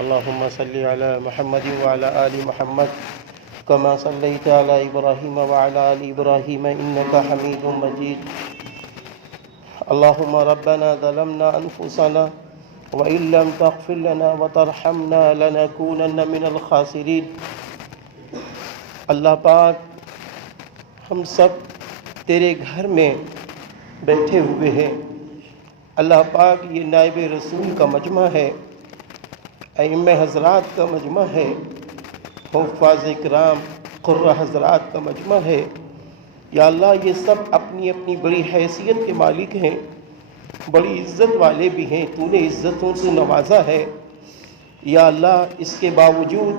اللهم صل على محمد وعلى آل محمد كما صليت على إبراهيم وعلى آل إبراهيم إنك حميد مجيد. اللهم ربنا ظلمنا أنفسنا وإن لم تغفر لنا وترحمنا لنكونن من الخاسرين. اللہ پاک ہم سب تیرے گھر میں بیٹھے ہوئے ہیں. اللہ پاک یہ نائب رسول کا مجمع ہے، ائمہ حضرات کا مجمع ہے، حفاظ کرام قرہ حضرات کا مجمع ہے. یا اللہ یہ سب اپنی اپنی بڑی حیثیت کے مالک ہیں، بڑی عزت والے بھی ہیں، تو نے عزتوں سے نوازا ہے. یا اللہ اس کے باوجود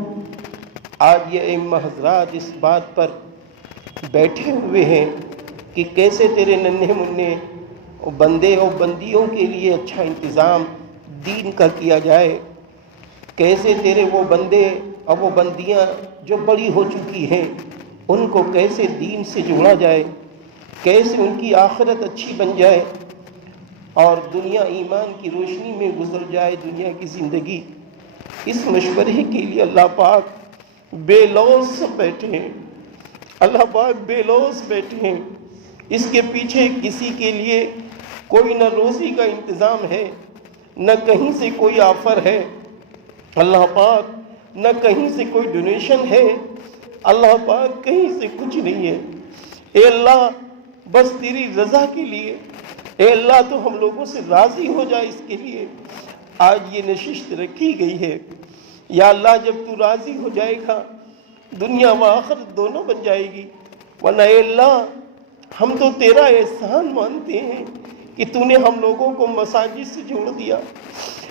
آج یہ ائمہ حضرات اس بات پر بیٹھے ہوئے ہیں کہ کیسے تیرے ننھے منھے بندے اور بندیوں کے لیے اچھا انتظام دین کا کیا جائے، کیسے تیرے وہ بندے اور وہ بندیاں جو بڑی ہو چکی ہیں ان کو کیسے دین سے جوڑا جائے، کیسے ان کی آخرت اچھی بن جائے اور دنیا ایمان کی روشنی میں گزر جائے دنیا کی زندگی. اس مشورے کے لیے اللہ پاک بے لوث بیٹھے ہیں. اللہ پاک بے لوث بیٹھے ہیں. اس کے پیچھے کسی کے لیے کوئی نہ روزی کا انتظام ہے، نہ کہیں سے کوئی آفر ہے اللہ پاک، نہ کہیں سے کوئی ڈونیشن ہے اللہ پاک، کہیں سے کچھ نہیں ہے. اے اللہ بس تیری رضا کے لیے، اے اللہ تو ہم لوگوں سے راضی ہو جائے، اس کے لیے آج یہ نشست رکھی گئی ہے. یا اللہ جب تو راضی ہو جائے گا دنیا و آخرت دونوں بن جائے گی. ورنہ اے اللہ ہم تو تیرا احسان مانتے ہیں کہ تو نے ہم لوگوں کو مساجد سے جوڑ دیا.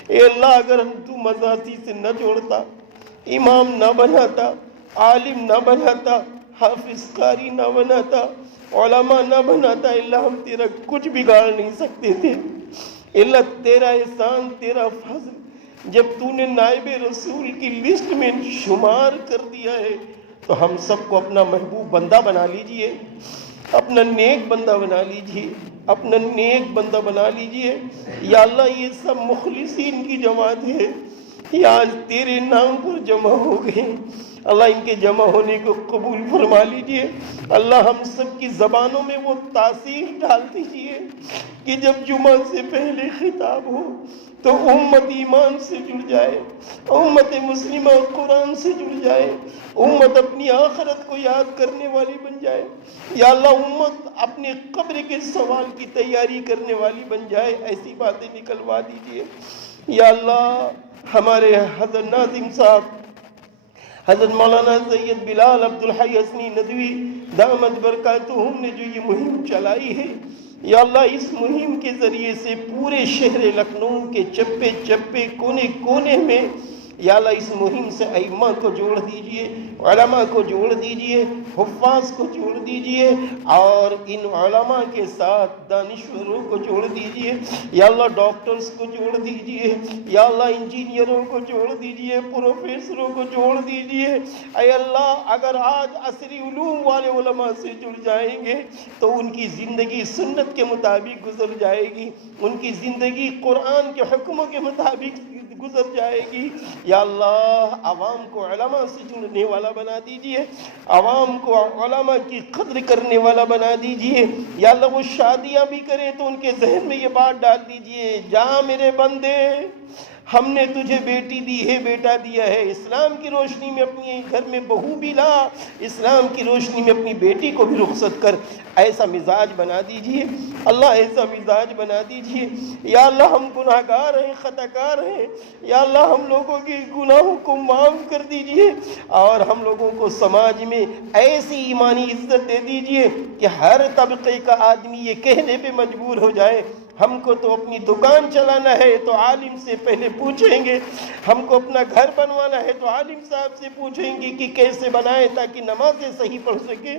اے اللہ اگر ہم تو مساجد سے نہ جوڑتا، امام نہ بناتا، عالم نہ بناتا، حافظ قاری نہ بناتا، علماء نہ بناتا، اے اللہ ہم تیرا کچھ بگاڑ نہیں سکتے تھے. اے اللہ تیرا احسان، تیرا فضل، جب تو نے نائب رسول کی لسٹ میں شمار کر دیا ہے تو ہم سب کو اپنا محبوب بندہ بنا لیجئے، اپنا نیک بندہ بنا لیجئے، اپنا نیک بندہ بنا لیجئے. یا اللہ یہ سب مخلصین کی جماعت ہے، یہ آج تیرے نام پر جمع ہو گئے. اللہ ان کے جمع ہونے کو قبول فرما لیجئے. اللہ ہم سب کی زبانوں میں وہ تاثیر ڈال دیجئے کہ جب جمعہ سے پہلے خطاب ہو تو امت ایمان سے جڑ جائے، امت مسلمہ قرآن سے جڑ جائے، امت اپنی آخرت کو یاد کرنے والی بن جائے. یا اللہ امت اپنے قبر کے سوال کی تیاری کرنے والی بن جائے. ایسی باتیں نکلوا دیجئے. یا اللہ ہمارے حضرت ناظم صاحب حضرت مولانا سید بلال عبدالحی حسنی ندوی دامت برکاتہم نے جو یہ مہم چلائی ہے، یا اللہ اس مہم کے ذریعے سے پورے شہر لکھنؤ کے چپے چپے کونے کونے میں یا اللہ اس مہم سے ائمہ کو جوڑ دیجئے، علماء کو جوڑ دیجئے، حفاظ کو جوڑ دیجئے اور ان علماء کے ساتھ دانشوروں کو جوڑ دیجئے. یا اللہ ڈاکٹرز کو جوڑ دیجئے، یا اللہ انجینئروں کو جوڑ دیجئے، پروفیسروں کو جوڑ دیجئے. اے اللہ اگر آج عصری علوم والے علماء سے جڑ جائیں گے تو ان کی زندگی سنت کے مطابق گزر جائے گی، ان کی زندگی قرآن کے حکموں کے مطابق گزر جائے گی. یا اللہ عوام کو علماء سے جڑنے والا بنا دیجئے، عوام کو علماء کی قدر کرنے والا بنا دیجئے. یا اللہ وہ شادیاں بھی کریں تو ان کے ذہن میں یہ بات ڈال دیجئے، جا میرے بندے ہم نے تجھے بیٹی دی ہے، بیٹا دیا ہے، اسلام کی روشنی میں اپنی گھر میں بہو بھی لا، اسلام کی روشنی میں اپنی بیٹی کو بھی رخصت کر. ایسا مزاج بنا دیجئے اللہ، ایسا مزاج بنا دیجئے. یا اللہ ہم گناہ گار ہیں، خطا کار ہیں، یا اللہ ہم لوگوں کی گناہوں کو معاف کر دیجئے اور ہم لوگوں کو سماج میں ایسی ایمانی عزت دے دیجئے کہ ہر طبقے کا آدمی یہ کہنے پہ مجبور ہو جائے ہم کو تو اپنی دکان چلانا ہے تو عالم سے پہلے پوچھیں گے، ہم کو اپنا گھر بنوانا ہے تو عالم صاحب سے پوچھیں گے کہ کیسے بنائیں تاکہ نمازیں صحیح پڑھ سکیں.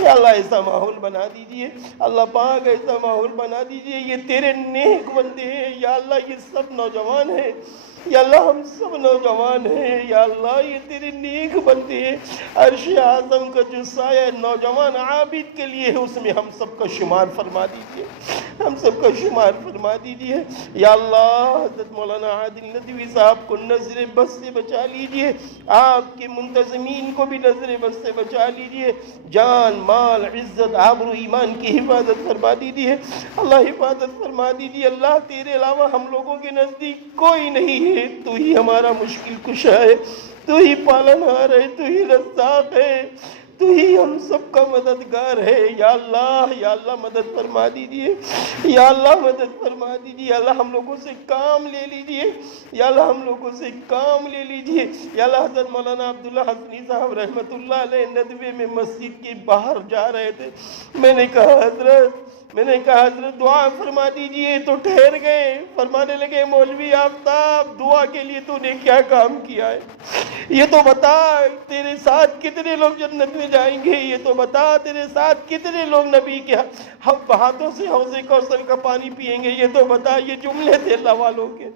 یا اللہ ایسا ماحول بنا دیجئے، اللہ پاک ایسا ماحول بنا دیجئے. یہ تیرے نیک بندے ہیں یا اللہ، یہ سب نوجوان ہیں یا اللہ ہم سب نوجوان ہیں، یا اللہ یہ تیرے نیک بندے ہیں، عرش اعظم کا جو سایہ نوجوان عابد کے لیے ہے اس میں ہم سب کا شمار فرما دیجئے، ہم سب کا شمار فرما دیجئے۔ یا اللہ حضرت مولانا عادل ندوی صاحب کو نظر بس سے بچا لیجئے، آپ کے منتظمین کو بھی نظر بس سے بچا لیجئے، جان مال عزت آبرو ایمان کی حفاظت فرما دیجئے، اللہ حفاظت فرما دیجئے۔ اللہ تیرے علاوہ ہم لوگوں کے نزدیک کوئی نہیں ہے، تو ہی ہمارا مشکل کشا ہے، تو ہی پالنہار ہے، تو ہی رزاق ہے، تو ہی ہم سب کا مددگار ہے۔ یا اللہ مدد فرما دیجئے، یا اللہ مدد فرما دیجئے، یا اللہ ہم لوگوں سے کام لے لیجئے، یا اللہ ہم لوگوں سے کام لے لیجئے۔ یا اللہ حضرت مولانا عبداللہ حسنی صاحب رحمت اللہ علیہ ندوے میں مسجد کے باہر جا رہے تھے، میں نے کہا حضرت دعا فرما دیجئے، تو ٹھہر گئے، فرمانے لگے مولوی آفتاب دعا کے لیے تو نے کیا کام کیا ہے، یہ تو بتا تیرے ساتھ کتنے لوگ جنت میں جائیں گے، یہ تو بتا تیرے ساتھ کتنے لوگ نبی کے ہاتھوں سے حوض کوثر کا پانی پیئیں گے، یہ تو بتا۔ یہ جملے تھے اللہ والوں کے۔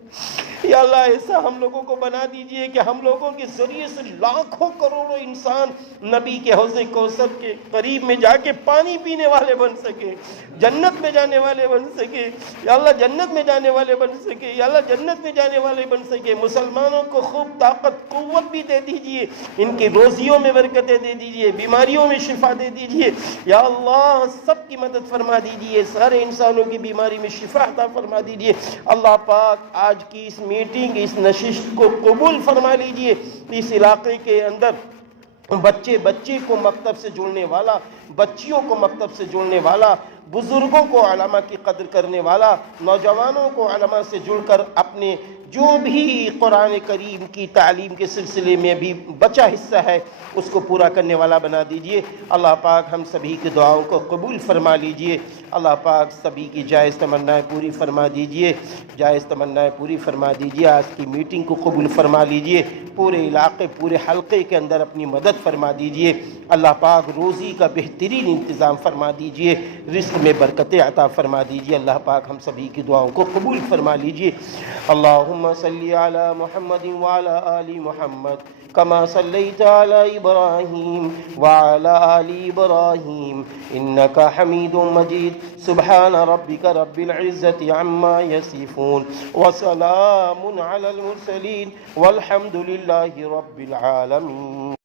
یا اللہ ایسا ہم لوگوں کو بنا دیجئے کہ ہم لوگوں کے ذریعے سے لاکھوں کروڑوں انسان نبی کے حوض کوثر کے قریب میں جا کے پانی پینے والے بن سکے، جنت میں جانے والے بن سکے، یا اللہ جنت میں جانے والے بن سکے، یا اللہ جنت میں جانے والے بن سکے۔ مسلمانوں کو خوب طاقت قوت بھی دے دیجئے، ان کی روزیوں میں برکتیں دے دیجئے، بیماریوں میں شفا دے دیجئے۔ یا اللہ سب کی مدد فرما دیجئے، سارے انسانوں کی بیماری میں شفا عطا فرما دیجئے۔ اللہ پاک آج کی اس میٹنگ اس نشست کو قبول فرما لیجئے۔ اس علاقے کے اندر بچے کو مکتب سے جوڑنے والا، بچیوں کو مکتب سے جوڑنے والا، بزرگوں کو علماء کی قدر کرنے والا، نوجوانوں کو علماء سے جڑ کر اپنے جو بھی قرآن کریم کی تعلیم کے سلسلے میں بھی بچا حصہ ہے اس کو پورا کرنے والا بنا دیجئے۔ اللہ پاک ہم سبھی کی دعاؤں کو قبول فرما لیجئے۔ اللہ پاک سبھی کی جائز تمنائیں پوری فرما دیجئے، جائز تمنائیں پوری فرما دیجئے۔ آج کی میٹنگ کو قبول فرما لیجئے، پورے علاقے پورے حلقے کے اندر اپنی مدد فرما دیجئے۔ اللہ پاک روزی کا بہترین انتظام فرما دیجئے، رزق میں برکتیں عطا فرما دیجئے۔ اللہ پاک ہم سبھی کی دعاؤں کو قبول فرما لیجئے۔ اللہم صلی علی محمد وعلی آل محمد کما صلیت علی ابراہیم وعلی آل ابراہیم انک حمید مجید۔ سبحان ربک رب العزت عما یصفون وسلام علی المرسلین والحمد للہ رب العالمین۔